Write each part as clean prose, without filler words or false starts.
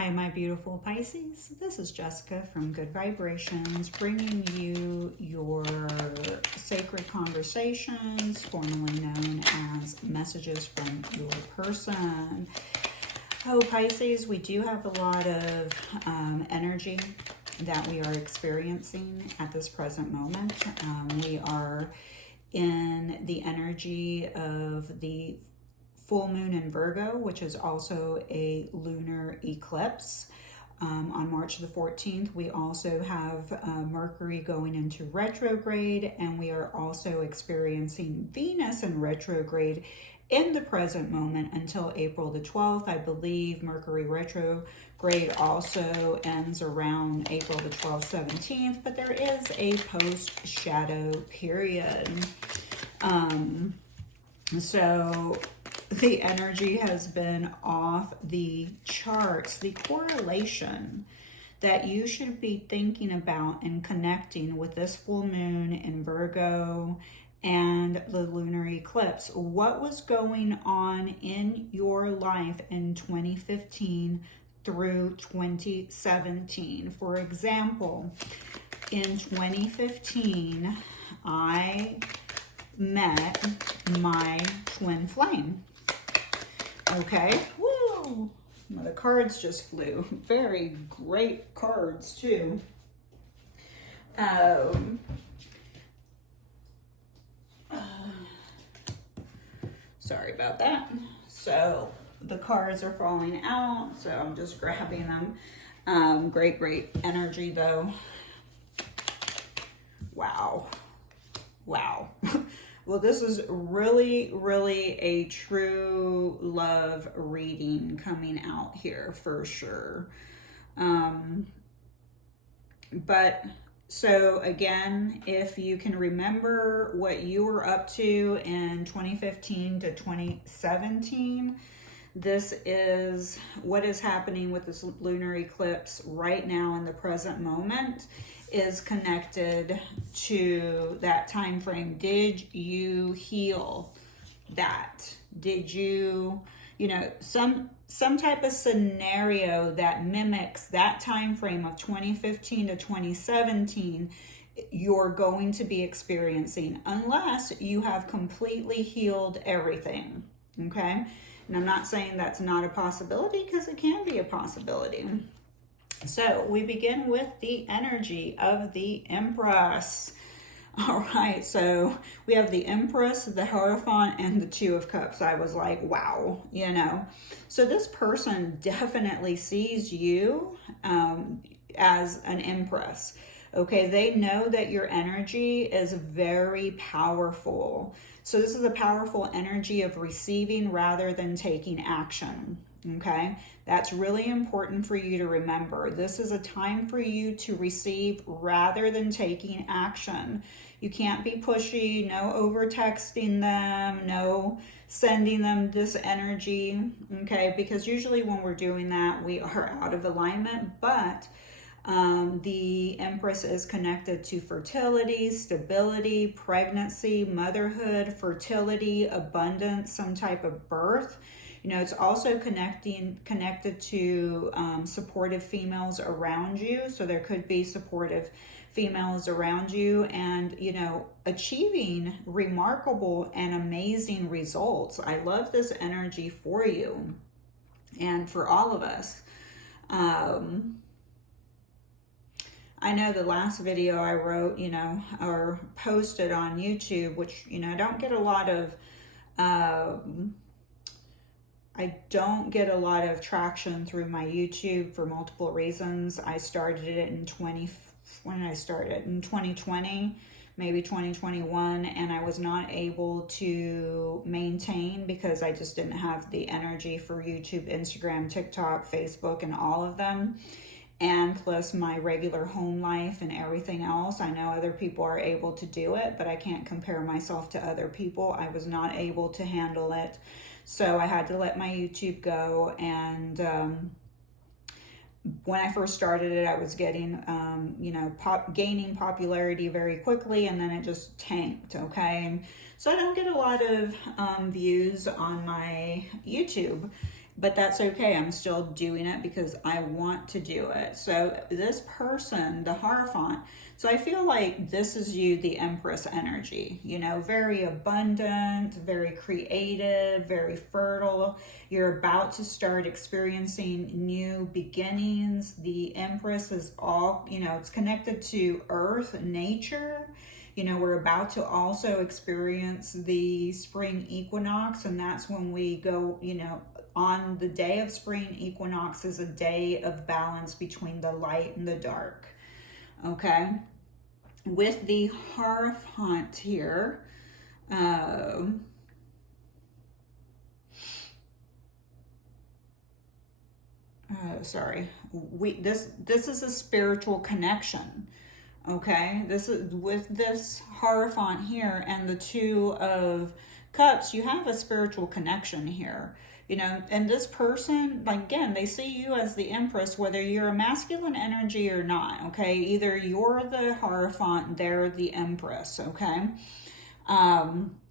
Hi, my beautiful Pisces. This is Jessica from Good Vibrations, bringing you your sacred conversations, formerly known as messages from your person. Oh, Pisces, we do have a lot of energy that we are experiencing at this present moment. We are in the energy of the full moon in Virgo, which is also a lunar eclipse. On March the 14th, we also have Mercury going into retrograde, and we are also experiencing Venus in retrograde in the present moment until April the 12th. I believe Mercury retrograde also ends around April the 12th, 17th, but there is a post-shadow period. So the energy has been off the charts. The correlation that you should be thinking about and connecting with this full moon in Virgo and the lunar eclipse. What was going on in your life in 2015 through 2017? For example, in 2015, I met my twin flame. Okay, woo! Well, the cards just flew. Very great cards too. Sorry about that. So the cards are falling out, so I'm just grabbing them. Great energy though. Wow. Well, this is really a true love reading coming out here for sure. But so again, if you can remember what you were up to in 2015 to 2017, this is what is happening with this lunar eclipse right now in the present moment is connected to that time frame. Did you heal that? Did you some type of scenario that mimics that time frame of 2015 to 2017 you're going to be experiencing, unless you have completely healed everything. Okay? And I'm not saying that's not a possibility, because it can be a possibility. So we begin with the energy of the Empress. All right, so we have the Empress, the Hierophant, and the Two of Cups. I was like, wow, So this person definitely sees you as an Empress. Okay, they know that your energy is very powerful. So this is a powerful energy of receiving rather than taking action. Okay, that's really important for you to remember. This is a time for you to receive rather than taking action. You can't be pushy, no over texting them, no sending them this energy, okay? Because usually when we're doing that, we are out of alignment, but the Empress is connected to fertility, stability, pregnancy, motherhood, fertility, abundance, some type of birth. It's also connected to supportive females around you. So there could be supportive females around you and, achieving remarkable and amazing results. I love this energy for you and for all of us. I know the last video I wrote, or posted on YouTube, which, I don't get a lot of traction through my YouTube for multiple reasons. I started it in 2020, maybe 2021, and I was not able to maintain because I just didn't have the energy for YouTube, Instagram, TikTok, Facebook, and all of them. And plus my regular home life and everything else. I know other people are able to do it, but I can't compare myself to other people. I was not able to handle it. So I had to let my YouTube go. And when I first started it, I was getting, gaining popularity very quickly, and then it just tanked, okay? And so I don't get a lot of views on my YouTube. but that's okay. I'm still doing it because I want to do it. So this person, the Hierophant, so I feel like this is you, the Empress energy, you know, very abundant, very creative, very fertile. You're about to start experiencing new beginnings. The Empress is all, you know, it's connected to earth, nature. You know, we're about to also experience the spring equinox, and that's when we go, you know, on the day of spring equinox is a day of balance between the light and the dark. Okay, with the Hierophant here, this is a spiritual connection. Okay, this is with this Hierophant here and the Two of Cups, you have a spiritual connection here. You know, and this person, again, they see you as the Empress, whether you're a masculine energy or not, okay? Either you're the Hierophant, they're the Empress, okay?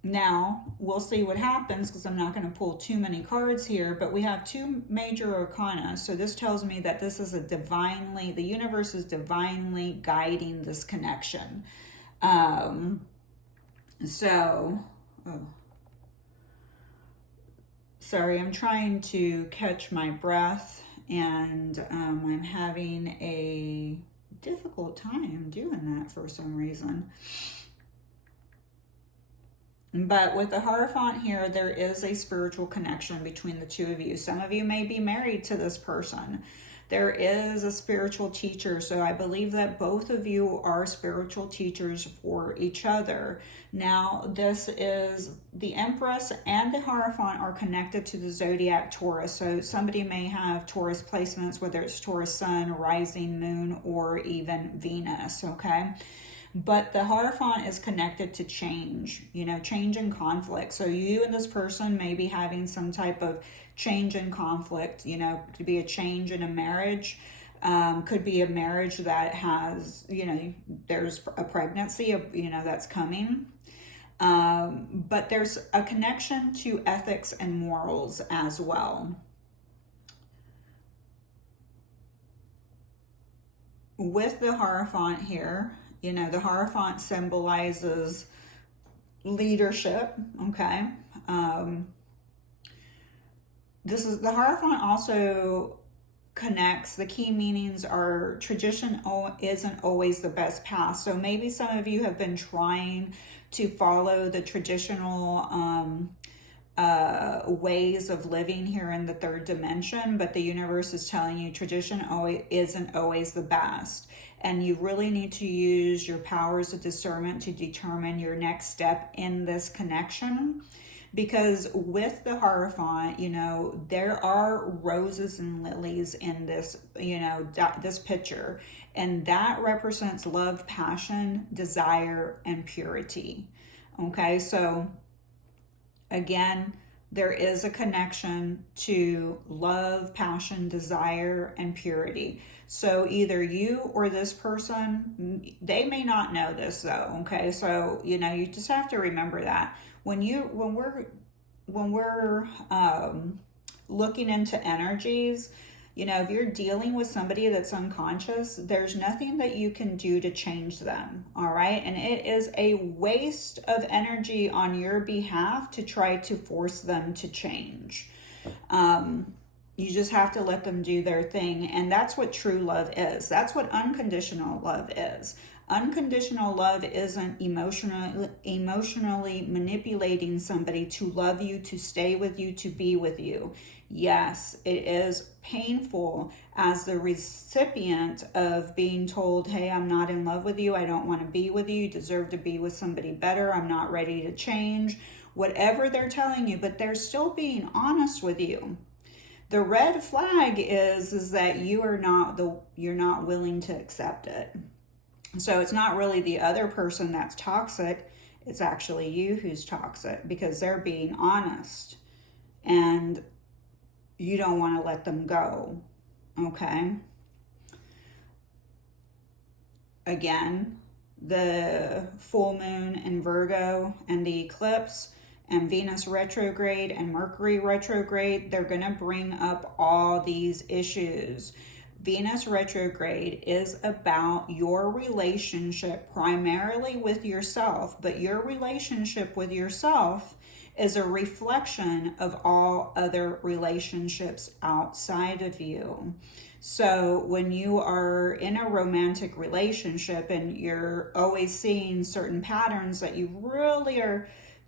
Now, we'll see what happens because I'm not going to pull too many cards here, but we have two major arcana. So this tells me that this is the universe is divinely guiding this connection. Sorry, I'm trying to catch my breath, and I'm having a difficult time doing that for some reason. But with the Hierophant here, there is a spiritual connection between the two of you. Some of you may be married to this person. There is a spiritual teacher, so I believe that both of you are spiritual teachers for each other. Now, this is the Empress and the Hierophant are connected to the zodiac Taurus, so somebody may have Taurus placements, whether it's Taurus Sun, Rising Moon, or even Venus, okay? But the Hierophant is connected to change, you know, change and conflict. So you and this person may be having some type of change and conflict, you know, could be a change in a marriage, could be a marriage that has, you know, there's a pregnancy, you know, that's coming. But there's a connection to ethics and morals as well. With the Hierophant here, you know, the Hierophant symbolizes leadership, okay? The Hierophant also connects, the key meanings are tradition isn't always the best path. So maybe some of you have been trying to follow the traditional ways of living here in the third dimension, but the universe is telling you tradition isn't always the best. And you really need to use your powers of discernment to determine your next step in this connection. Because with the Hierophant, you know, there are roses and lilies in this, you know, this picture. And that represents love, passion, desire, and purity. Okay, so again, there is a connection to love, passion, desire, and purity. So either you or this person, they may not know this though, okay? So, you know, you just have to remember that. When we're looking into energies, you know, if you're dealing with somebody that's unconscious, there's nothing that you can do to change them, all right? And it is a waste of energy on your behalf to try to force them to change. You just have to let them do their thing. And that's what true love is. That's what unconditional love is. Unconditional love isn't emotionally manipulating somebody to love you, to stay with you, to be with you. Yes, it is painful as the recipient of being told, hey, I'm not in love with you. I don't want to be with you. You deserve to be with somebody better. I'm not ready to change. Whatever they're telling you, but they're still being honest with you. The red flag is that you're not willing to accept it. So it's not really the other person that's toxic. It's actually you who's toxic because they're being honest and you don't want to let them go. Okay. Again, the full moon in Virgo and the eclipse and Venus retrograde and Mercury retrograde, they're going to bring up all these issues. Venus retrograde is about your relationship primarily with yourself, but your relationship with yourself is a reflection of all other relationships outside of you. So when you are in a romantic relationship and you're always seeing certain patterns that you really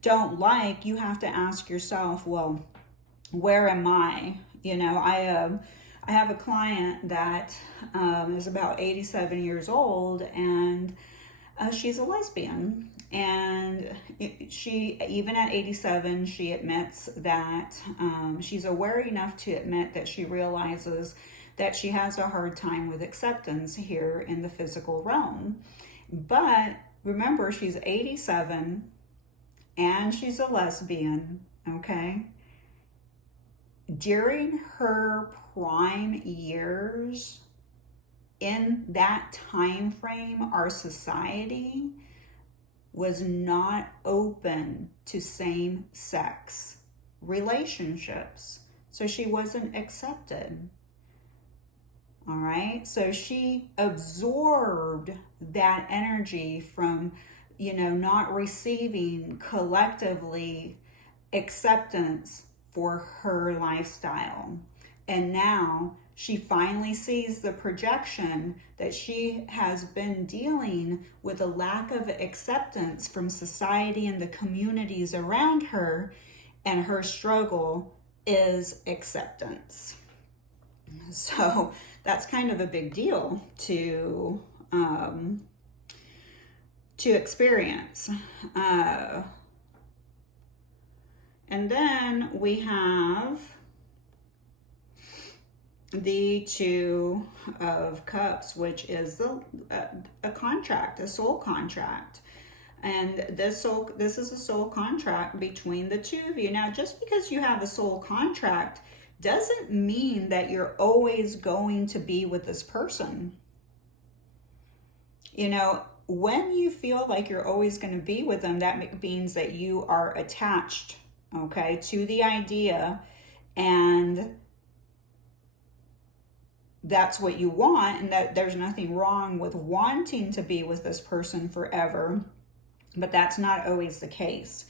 don't like, you have to ask yourself, well, where am I? You know, I have a client that is about 87 years old, and she's a lesbian. And she, even at 87, she admits that she's aware enough to admit that she realizes that she has a hard time with acceptance here in the physical realm. But remember, she's 87 and she's a lesbian, okay? During her prime years, in that time frame, our society was not open to same-sex relationships. So she wasn't accepted. All right. So she absorbed that energy from, you know, not receiving collectively acceptance for her lifestyle. And now she finally sees the projection that she has been dealing with a lack of acceptance from society and the communities around her, and her struggle is acceptance. So that's kind of a big deal to experience. And then we have the Two of Cups, which is a contract, a soul contract. And this is a soul contract between the two of you. Now, just because you have a soul contract doesn't mean that you're always going to be with this person. You know, when you feel like you're always going to be with them, that means that you are attached, okay, to the idea, and that's what you want, and that there's nothing wrong with wanting to be with this person forever, but that's not always the case.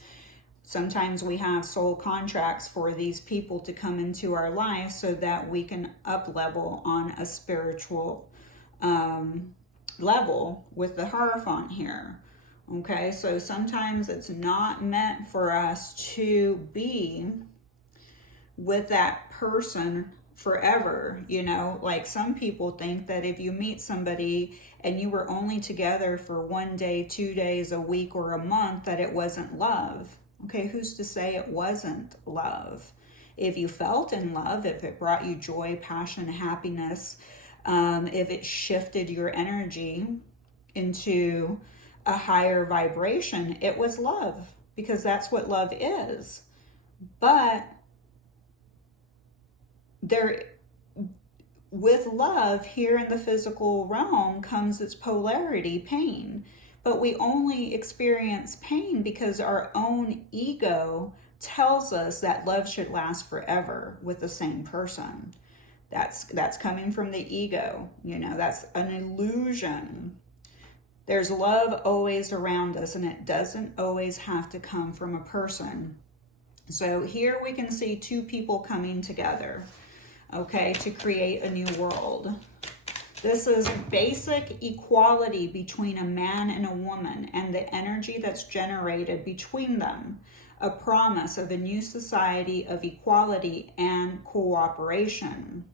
Sometimes we have soul contracts for these people to come into our life so that we can up level on a spiritual level with the Hierophant here. Okay, so sometimes it's not meant for us to be with that person forever. You know, like some people think that if you meet somebody and you were only together for 1 day, 2 days, a week, or a month, that it wasn't love. Okay, who's to say it wasn't love? If you felt in love, if it brought you joy, passion, happiness, if it shifted your energy into a higher vibration, it was love, because that's what love is. But with love here in the physical realm comes its polarity, pain. But we only experience pain because our own ego tells us that love should last forever with the same person. That's coming from the ego. You know, that's an illusion. There's love always around us, and it doesn't always have to come from a person. So here we can see two people coming together, okay, to create a new world. This is basic equality between a man and a woman and the energy that's generated between them. A promise of a new society of equality and cooperation.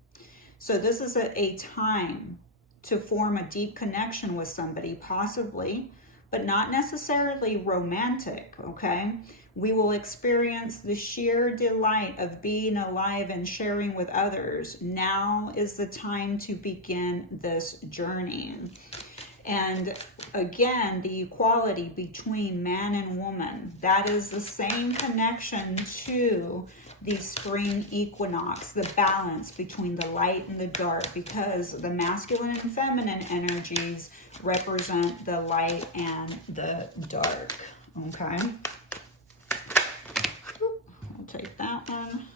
So this is a time to form a deep connection with somebody, possibly, but not necessarily romantic, okay? We will experience the sheer delight of being alive and sharing with others. Now is the time to begin this journey. And again, the equality between man and woman, that is the same connection to the spring equinox, the balance between the light and the dark, because the masculine and feminine energies represent the light and the dark, okay? take that one.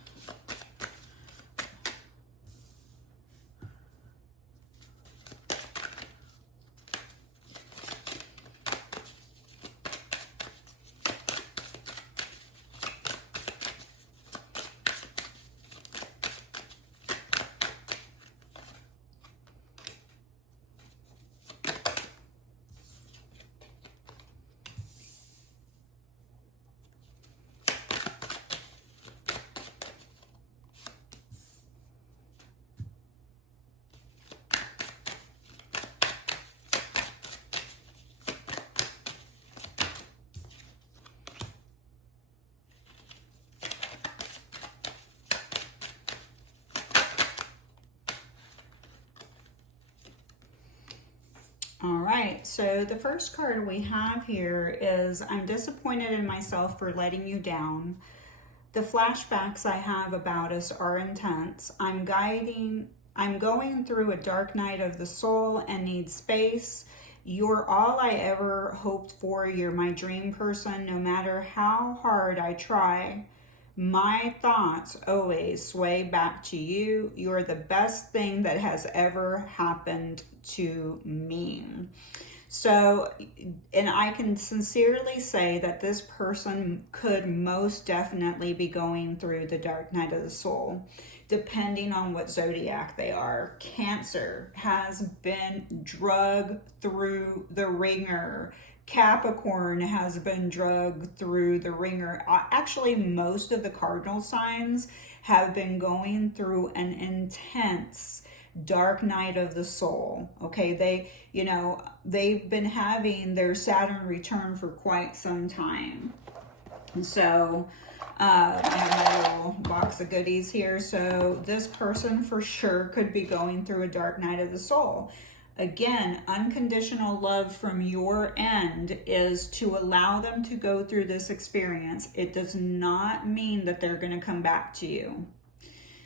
All right, so the first card we have here is I'm disappointed in myself for letting you down. The flashbacks I have about us are intense. I'm going through a dark night of the soul and need space. You're all I ever hoped for. You're my dream person. No matter how hard I try, my thoughts always sway back to you. You're the best thing that has ever happened to me. So, and I can sincerely say that this person could most definitely be going through the dark night of the soul, depending on what zodiac they are. Cancer has been drugged through the ringer. Capricorn has been drugged through the ringer. Actually, most of the cardinal signs have been going through an intense dark night of the soul. Okay, they've been having their Saturn return for quite some time. And so I have a little box of goodies here. So this person for sure could be going through a dark night of the soul. Again, unconditional love from your end is to allow them to go through this experience. It does not mean that they're going to come back to you.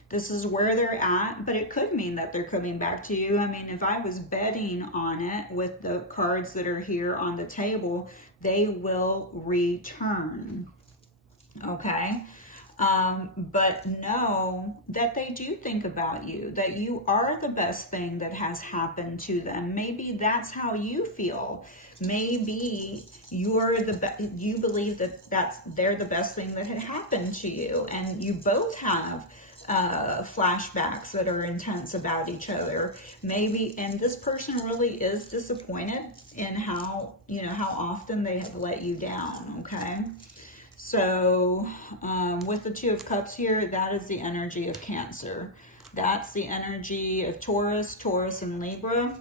This is where they're at, but it could mean that they're coming back to you. I mean, if I was betting on it with the cards that are here on the table, they will return. Okay? But know that they do think about you, that you are the best thing that has happened to them. Maybe that's how you feel. Maybe you believe that they're the best thing that had happened to you, and you both have flashbacks that are intense about each other. Maybe, and this person really is disappointed in how often they have let you down. Okay. So with the Two of Cups here, that is the energy of Cancer. That's the energy of Taurus, and Libra.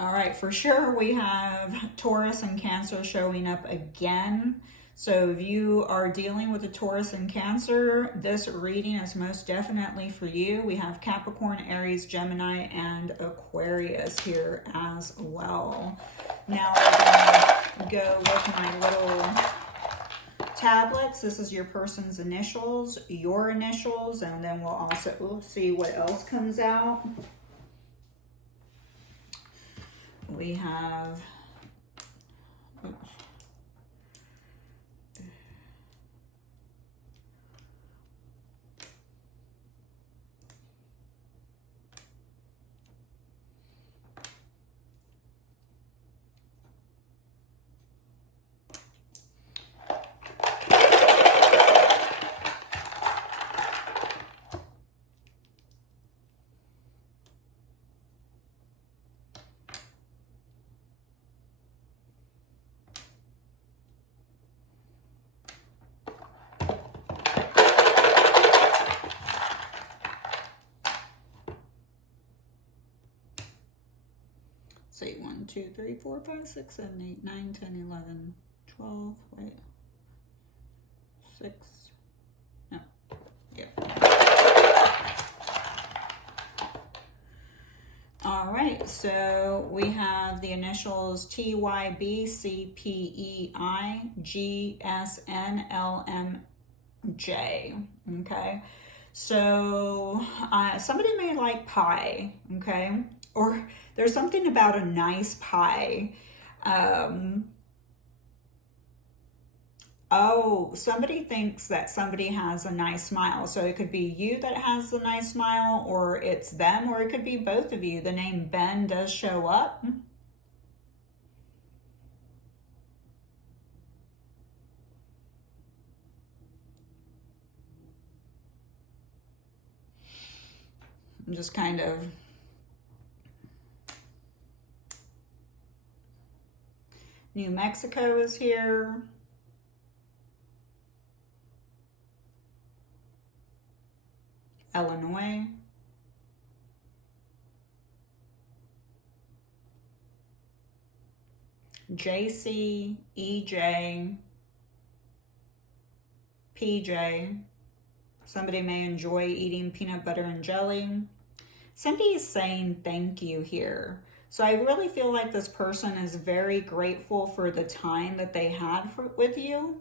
All right, for sure we have Taurus and Cancer showing up again. So if you are dealing with a Taurus and Cancer, this reading is most definitely for you. We have Capricorn, Aries, Gemini, and Aquarius here as well. Now we're going to go with my little tablets. This is your person's initials, your initials, and then we'll see what else comes out. We have, oops. Say 1, 2, 3, 4, 5, 6, 7, 8, 9, 10, 11, 12, wait, 6, no, yeah. All right, so we have the initials TYB, CPEI, GSN, LMJ, okay? So somebody may like pie, okay? Or there's something about a nice pie. Oh, somebody thinks that somebody has a nice smile. So it could be you that has the nice smile, or it's them, or it could be both of you. The name Ben does show up. I'm just kind of New Mexico is here. Illinois. JC, EJ, PJ. Somebody may enjoy eating peanut butter and jelly. Somebody is saying thank you here. So I really feel like this person is very grateful for the time that they had with you.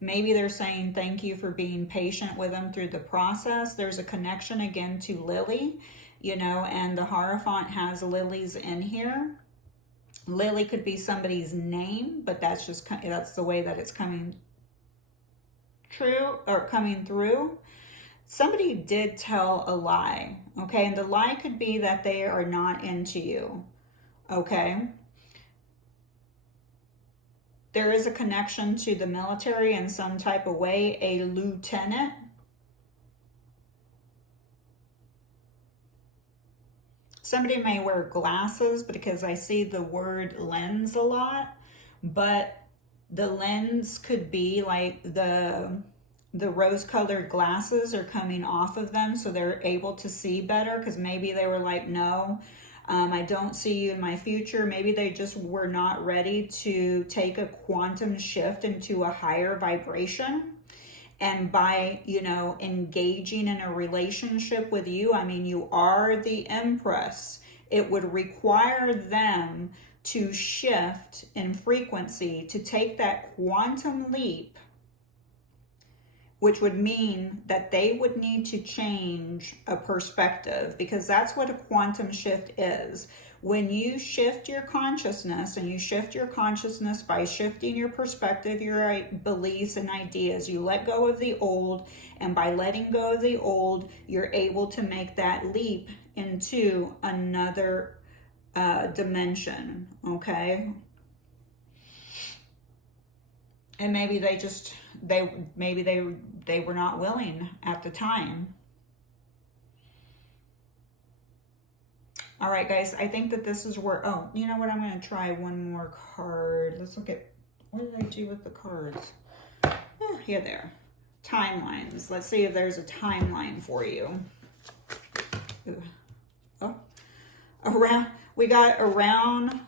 Maybe they're saying thank you for being patient with them through the process. There's a connection again to Lily, you know, and the Hierophant has lilies in here. Lily could be somebody's name, but that's the way that it's coming true or coming through. Somebody did tell a lie, okay? And the lie could be that they are not into you, okay? There is a connection to the military in some type of way, a lieutenant. Somebody may wear glasses because I see the word lens a lot, but the lens could be like the rose-colored glasses are coming off of them, so they're able to see better, because maybe they were like, no, I don't see you in my future. Maybe they just were not ready to take a quantum shift into a higher vibration. And by, you know, engaging in a relationship with you, I mean, you are the Empress. It would require them to shift in frequency, to take that quantum leap, which would mean that they would need to change a perspective, because that's what a quantum shift is. When you shift your consciousness, and you shift your consciousness by shifting your perspective, your beliefs and ideas, you let go of the old, and by letting go of the old, you're able to make that leap into another dimension, okay? And maybe they were not willing at the time. All right, guys, I think that this is where, oh, you know what? I'm going to try one more card. Let's look at, what did I do with the cards? Here they are. Timelines. Let's see if there's a timeline for you. Ooh. Oh, we got around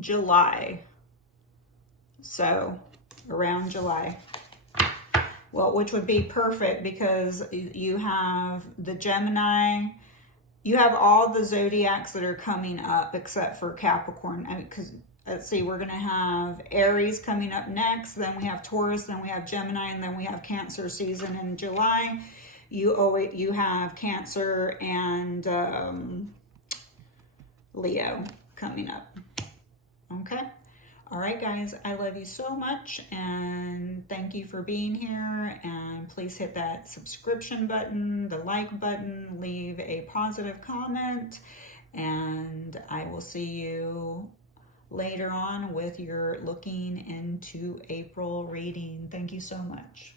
July. So, around July. Well, which would be perfect, because you have the Gemini, you have all the zodiacs that are coming up except for Capricorn. I mean, because let's see, we're going to have Aries coming up next, then we have Taurus, then we have Gemini, and then we have Cancer season in July. You have Cancer and Leo coming up. Okay. All right, guys, I love you so much, and thank you for being here, and please hit that subscription button, the like button, leave a positive comment, and I will see you later on with your looking into April reading. Thank you so much.